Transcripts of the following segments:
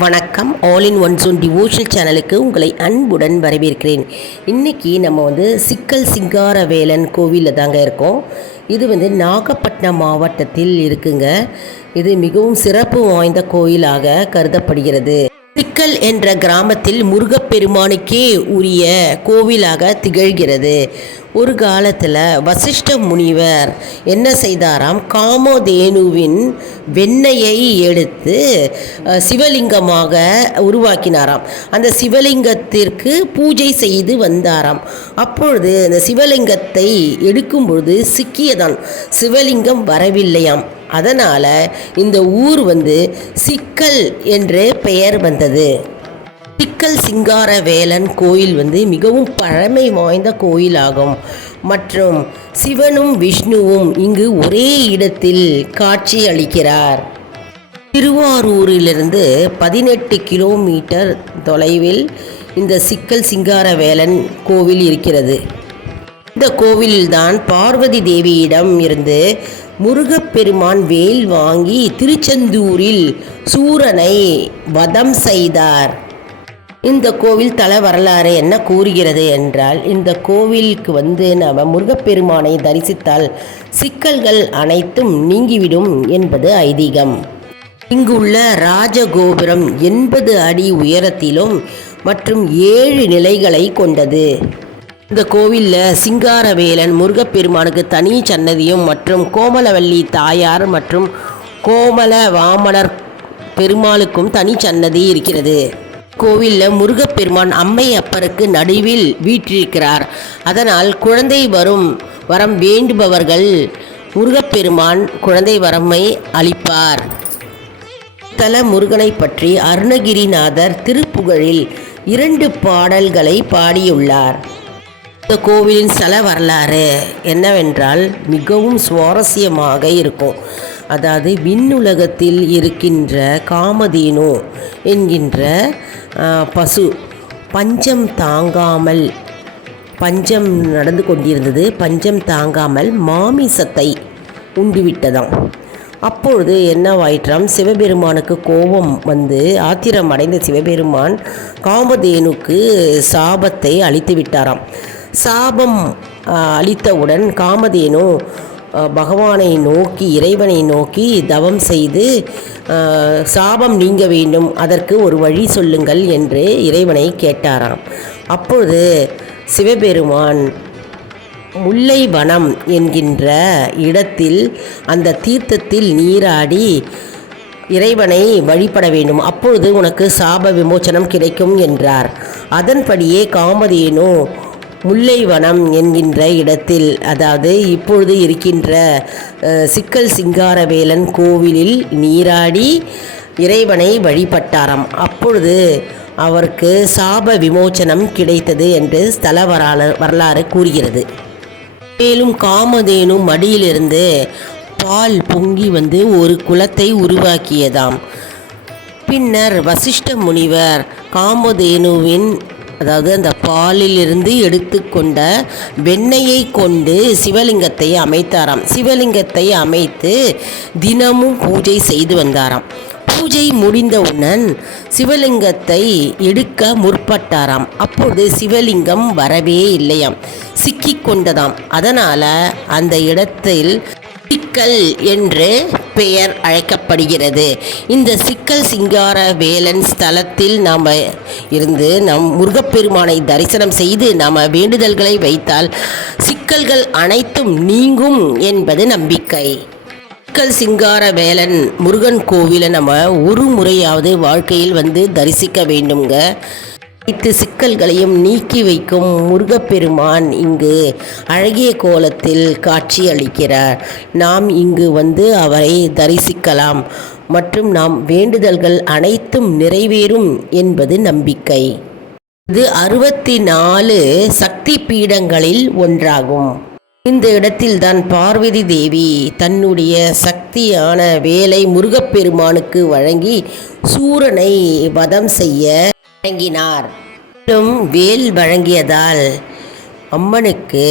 வணக்கம். All in one zone devotional சேனலுக்கு உங்களை அன்புடன் வரவேற்கிறேன். இன்றைக்கி நம்ம சிக்கல் சிங்காரவேலன் கோவிலில் தாங்க இருக்கோம். இது நாகப்பட்டினம் மாவட்டத்தில் இருக்குங்க. இது மிகவும் சிறப்பு வாய்ந்த கோயிலாக கருதப்படுகிறது. சிக்கல் என்ற கிராமத்தில் முருகப்பெருமானுக்கே உரிய கோவிலாக திகழ்கிறது. ஒரு காலத்தில் வசிஷ்ட முனிவர் என்ன செய்தாராம், காமதேனுவின் வெண்ணெயை எடுத்து சிவலிங்கமாக உருவாக்கினாராம். அந்த சிவலிங்கத்திற்கு பூஜை செய்து வந்தாராம். அப்பொழுது அந்த சிவலிங்கத்தை எடுக்கும் பொழுது சிக்கியதான், சிவலிங்கம் வரவில்லையாம். அதனால் இந்த ஊர் சிக்கல் என்று பெயர் வந்தது. சிக்கல் சிங்காரவேலன் கோயில் மிகவும் பழமை வாய்ந்த கோயிலாகும். மற்றும் சிவனும் விஷ்ணுவும் இங்கு ஒரே இடத்தில் காட்சி அளிக்கிறார். திருவாரூரிலிருந்து 18 கிலோமீட்டர் தொலைவில் இந்த சிக்கல் சிங்காரவேலன் கோவில் இருக்கிறது. இந்த கோவில்தான் பார்வதி தேவியிடம் இருந்து முருகப்பெருமான் வேல் வாங்கி திருச்செந்தூரில் சூரனை வதம் செய்தார். இந்த கோவில் தல வரலாறு என்ன கூறுகிறது என்றால், இந்த கோவிலுக்கு நாம் முருகப்பெருமானை தரிசித்தால் சிக்கல்கள் அனைத்தும் நீங்கிவிடும் என்பது ஐதீகம். இங்குள்ள ராஜகோபுரம் 80 அடி உயரத்திலும் மற்றும் 7 நிலைகளை கொண்டது. இந்த கோவிலில் சிங்காரவேலன் முருகப்பெருமானுக்கு தனி சன்னதியும் மற்றும் கோமலவல்லி தாயார் மற்றும் கோமல வாமனர் பெருமாளுக்கும் தனி சன்னதி இருக்கிறது. கோவிலில் முருகப்பெருமான் அம்மை அப்பருக்கு நடுவில் வீற்றிருக்கிறார். அதனால் குழந்தை வரம் வேண்டுபவர்கள் முருகப்பெருமான் குழந்தை வரமை அளிப்பார். தல முருகனை பற்றி அருணகிரிநாதர் திருப்புகழில் 2 பாடல்களை பாடியுள்ளார். இந்த கோவிலின் ஸ்தல வரலாறு என்னவென்றால் மிகவும் சுவாரஸ்யமாக இருக்கும். அதாவது விண்ணுலகத்தில் இருக்கின்ற காமதேனு என்கின்ற பசு பஞ்சம் நடந்து கொண்டிருந்தது. பஞ்சம் தாங்காமல் மாமிசத்தை உண்டுவிட்டதாம். அப்பொழுது என்னவாயிற்றாம், சிவபெருமானுக்கு கோபம் ஆத்திரம் அடைந்த சிவபெருமான் காமதேனுக்கு சாபத்தை அளித்து விட்டாராம். சாபம் அளித்தவுடன் காமதேனு பகவானை நோக்கி, இறைவனை நோக்கி தவம் செய்து சாபம் நீங்க வேண்டும், அதற்கு ஒரு வழி சொல்லுங்கள் என்று இறைவனை கேட்டாராம். அப்பொழுது சிவபெருமான் முல்லை வனம் என்கின்ற இடத்தில் அந்த தீர்த்தத்தில் நீராடி இறைவனை வழிபட வேண்டும், அப்பொழுது உனக்கு சாப விமோச்சனம் கிடைக்கும் என்றார். அதன்படியே காமதேனு முல்லைவனம் என்கின்ற இடத்தில், அதாவது இப்பொழுது இருக்கின்ற சிக்கல் சிங்காரவேலன் கோவிலில் நீராடி இறைவனை வழிபட்டாராம். அப்பொழுது அவருக்கு சாப விமோச்சனம் கிடைத்தது என்று ஸ்தல வரலாறு கூறுகிறது. மேலும் காமதேனு மடியிலிருந்து பால் பொங்கி ஒரு குளத்தை உருவாக்கியதாம். பின்னர் வசிஷ்ட முனிவர் காமதேனுவின், அதாவது அந்த பாலிலிருந்து எடுத்துக்கொண்ட வெண்ணெயை கொண்டு சிவலிங்கத்தை அமைத்தாராம். சிவலிங்கத்தை அமைத்து தினமும் பூஜை செய்து வந்தாராம். பூஜை முடிந்தவுடன் சிவலிங்கத்தை எடுக்க முற்பட்டாராம். அப்போது சிவலிங்கம் வரவே இல்லையாம், சிக்கிக் கொண்டதாம். அதனால் அந்த இடத்தில் சிக்கல் என்று பெயர் அழைக்கப்படுகிறது. இந்த சிக்கல் சிங்காரவேலன் ஸ்தலத்தில் நாம் இருந்து நம் முருகப்பெருமானை தரிசனம் செய்து நாம் வேண்டுதல்களை வைத்தால் சிக்கல்கள் அனைத்தும் நீங்கும் என்பது நம்பிக்கை. சிக்கல் சிங்காரவேலன் முருகன் கோவிலை நம்ம ஒரு முறையாவது வாழ்க்கையில் தரிசிக்க வேண்டுங்க. அனைத்து சிக்கல்களையும் நீக்கி வைக்கும் முருகப்பெருமான் இங்கு அழகிய கோலத்தில் காட்சி அளிக்கிறார். நாம் இங்கு அவரை தரிசிக்கலாம் மற்றும் நாம் வேண்டுதல்கள் அனைத்தும் நிறைவேறும் என்பது நம்பிக்கை. இது 64 சக்தி பீடங்களில் ஒன்றாகும். இந்த இடத்தில்தான் பார்வதி தேவி தன்னுடைய சக்தியான வேலை முருகப்பெருமானுக்கு வழங்கி சூரனை வதம் செய்ய வழங்கினார். வேல் வழங்கியதால் அம்மனுக்கு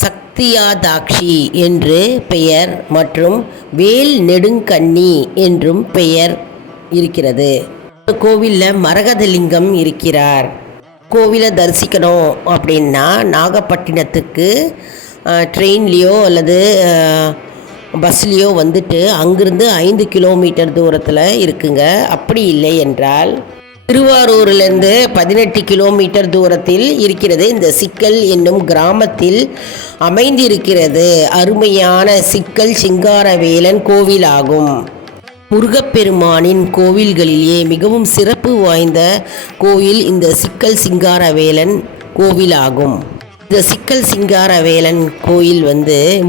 சக்தியாதாட்சி என்று பெயர் மற்றும் வேல் நெடுங்கண்ணி என்றும் பெயர் இருக்கிறது. கோவிலில் மரகதலிங்கம் இருக்கிறார். கோவிலை தரிசிக்கணும் அப்படின்னா நாகப்பட்டினத்துக்கு ட்ரெயின்லேயோ அல்லது பஸ்லேயோ வந்துட்டு அங்கிருந்து 5 கிலோமீட்டர் தூரத்தில் இருக்குங்க. அப்படி இல்லை என்றால் திருவாரூரிலிருந்து 18 கிலோமீட்டர் தூரத்தில் இருக்கிறது. இந்த சிக்கல் என்னும் கிராமத்தில் அமைந்திருக்கிறது அருமையான சிக்கல் சிங்காரவேலன் கோவில் ஆகும். முருகப்பெருமானின் கோவில்களிலேயே மிகவும் சிறப்பு வாய்ந்த கோவில் இந்த சிக்கல் சிங்காரவேலன் கோவில் ஆகும். இந்த சிக்கல் சிங்காரவேலன் கோயில்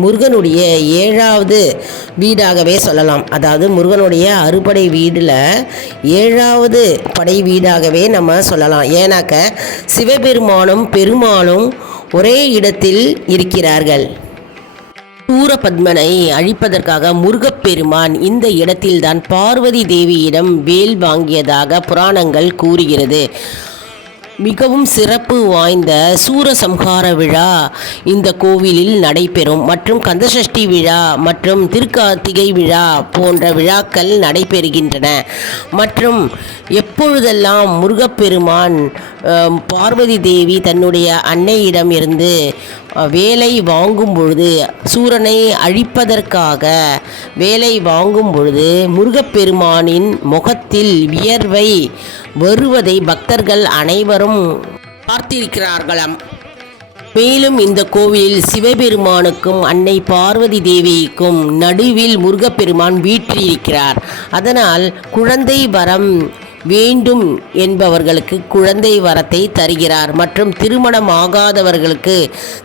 முருகனுடைய 7வது வீடாகவே சொல்லலாம். அதாவது முருகனுடைய அறுபடை வீடில் 7வது படை வீடாகவே நம்ம சொல்லலாம். ஏன்னாக்க சிவபெருமானும் பெருமாளும் ஒரே இடத்தில் இருக்கிறார்கள். சூரபத்மனை அழிப்பதற்காக முருகப்பெருமான் இந்த இடத்தில்தான் பார்வதி தேவியிடம் வேல் வாங்கியதாக புராணங்கள் கூறுகிறது. மிகவும் சிறப்பு வாய்ந்த சூரசம்ஹார விழா இந்த கோவிலில் நடைபெறும். மற்றும் கந்தசஷ்டி விழா மற்றும் திருக்கார்த்திகை விழா போன்ற விழாக்கள் நடைபெறுகின்றன. மற்றும் எப்பொழுதெல்லாம் முருகப்பெருமான் பார்வதி தேவி தன்னுடைய அன்னையிடம் இருந்து வேலை வாங்கும் பொழுது, சூரனை அழிப்பதற்காக வேலை வாங்கும் பொழுது முருகப்பெருமானின் முகத்தில் வியர்வை வருவதை பக்தர்கள் அனைவரும் பார்த்திருக்கிறார்களாம். மேலும் இந்த கோவிலில் சிவபெருமானுக்கும் அன்னை பார்வதி தேவிக்கும் நடுவில் முருகப்பெருமான் வீற்றிருக்கிறார். அதனால் குழந்தை வரம் வேண்டும் என்பவர்களுக்கு குழந்தை வரத்தை தருகிறார். மற்றும் திருமணம் ஆகாதவர்களுக்கு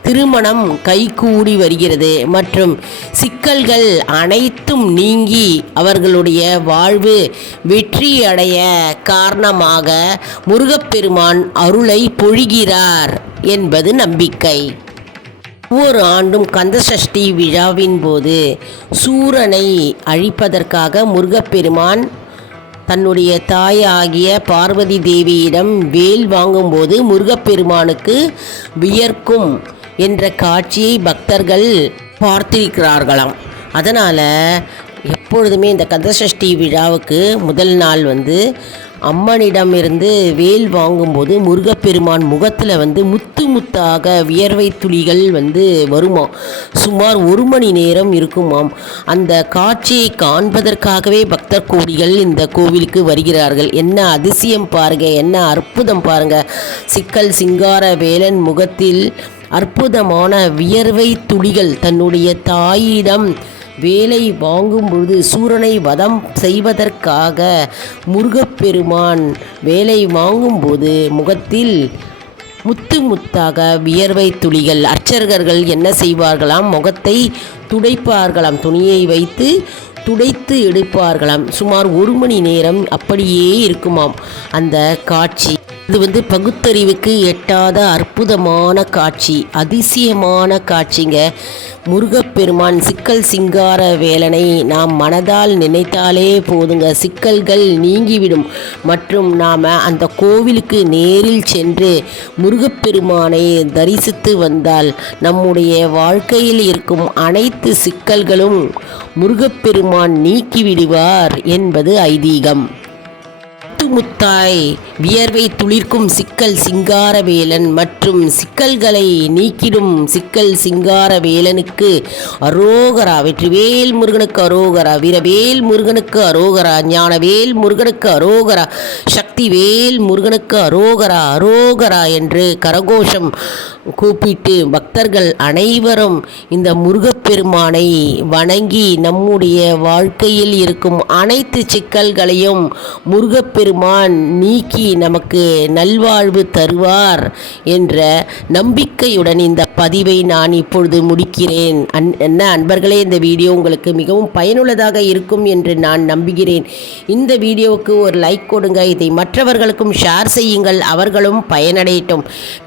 திருமணம் கைகூடி வருகிறது. மற்றும் சிக்கல்கள் அனைத்தும் நீங்கி அவர்களுடைய வாழ்வு வெற்றியடைய காரணமாக முருகப்பெருமான் அருளை பொழிகிறார் என்பது நம்பிக்கை. ஒவ்வொரு ஆண்டும் கந்தசஷ்டி விழாவின் போது சூரனை அழிப்பதற்காக முருகப்பெருமான் தன்னுடைய தாயாகிய பார்வதி தேவியிடம் வேல் வாங்கும்போது முருகப்பெருமானுக்கு வியர்க்கும் என்ற காட்சியை பக்தர்கள் பார்த்திருக்கிறார்களாம். அதனால் எப்பொழுதுமே இந்த கந்தசஷ்டி விழாவுக்கு முதல் நாள் அம்மனிடமிருந்து வேல் வாங்கும்போது முருகப்பெருமான் முகத்தில் முத்து முத்தாக வியர்வை துளிகள் வருமாம். சுமார் 1 மணி நேரம் இருக்குமாம். அந்த காட்சியை காண்பதற்காகவே பக்தர் கோடிகள் இந்த கோவிலுக்கு வருகிறார்கள். என்ன அதிசயம் பாருங்க, என்ன அற்புதம் பாருங்க. சிக்கல் சிங்கார வேலன் முகத்தில் அற்புதமான வியர்வை துளிகள். தன்னுடைய தாயிடம் வேலை வாங்கும் பொழுது சூரனை வதம் செய்வதற்காக முருகப்பெருமான் வேலை வாங்கும்போது முகத்தில் முத்து முத்தாக வியர்வை துளிகள். அர்ச்சகர்கள் என்ன செய்வார்களாம், முகத்தை துடைப்பார்களாம். துணியை வைத்து துடைத்து எடுப்பார்களாம். சுமார் 1 மணி நேரம் அப்படியே இருக்குமாம் அந்த காட்சி. இது பகுத்தறிவுக்கு எட்டாத அற்புதமான காட்சி, அதிசயமான காட்சிங்க. முருகப்பெருமான் சிக்கல் சிங்கார வேலனை நாம் மனதால் நினைத்தாலே போதுங்க, சிக்கல்கள் நீங்கிவிடும். மற்றும் நாம் அந்த கோவிலுக்கு நேரில் சென்று முருகப்பெருமானை தரிசித்து வந்தால் நம்முடைய வாழ்க்கையில் இருக்கும் அனைத்து சிக்கல்களும் முருகப்பெருமான் நீக்கிவிடுவார் என்பது ஐதீகம். முத்தாய் வியர்வை துளிர்க்கும் சிக்கல் சிங்காரவேலன் மற்றும் சிக்கல்களை நீக்கிடும் சிக்கல் சிங்காரவேலனுக்கு அரோகரா. வெற்றிவேல் முருகனுக்கு அரோகரா, வீரவேல் முருகனுக்கு அரோகரா, ஞானவேல் முருகனுக்கு அரோகரா, சக்திவேல் முருகனுக்கு அரோகரா, அரோகரா என்று கரகோஷம் கூப்பிட்டு பக்தர்கள் அனைவரும் இந்த முருகப்பெருமானை வணங்கி நம்முடைய வாழ்க்கையில் இருக்கும் அனைத்து சிக்கல்களையும் முருகப்பெருமான் நீக்கி நமக்கு நல்வாழ்வு தருவார் என்ற நம்பிக்கையுடன் இந்த பதிவை நான் இப்பொழுது முடிக்கிறேன். என்ன அன்பர்களே, இந்த வீடியோ உங்களுக்கு மிகவும் பயனுள்ளதாக இருக்கும் என்று நான் நம்புகிறேன். இந்த வீடியோவுக்கு ஒரு லைக் கொடுங்க, இதை மற்றவர்களுக்கும் ஷேர் செய்யுங்கள், அவர்களும் பயனடையட்டும்.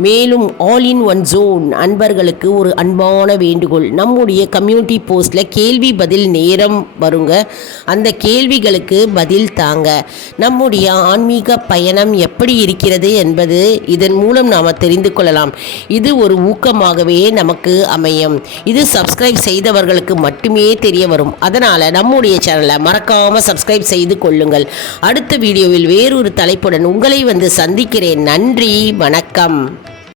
மேலும் ஆல் இன் ஒன் ஜோன் அன்பர்களுக்கு ஒரு அன்பான வேண்டுகோள். நம்முடைய கம்யூனிட்டி போஸ்ட்டில் கேள்வி பதில் நேரம் வருங்க. அந்த கேள்விகளுக்கு பதில் தாங்க. நம்முடைய ஆன்மீக பயணம் எப்படி இருக்கிறது என்பது இதன் மூலம் நாம் தெரிந்து கொள்ளலாம். இது ஒரு ஊக்கமாகவே நமக்கு அமையும். இது சப்ஸ்கிரைப் செய்தவர்களுக்கு மட்டுமே தெரிய வரும். அதனால் நம்முடைய சேனலை மறக்காமல் சப்ஸ்கிரைப் செய்து கொள்ளுங்கள். அடுத்த வீடியோவில் வேறொரு தலைப்புடன் உங்களை வந்து சந்திக்கிறேன். நன்றி, வணக்கம்.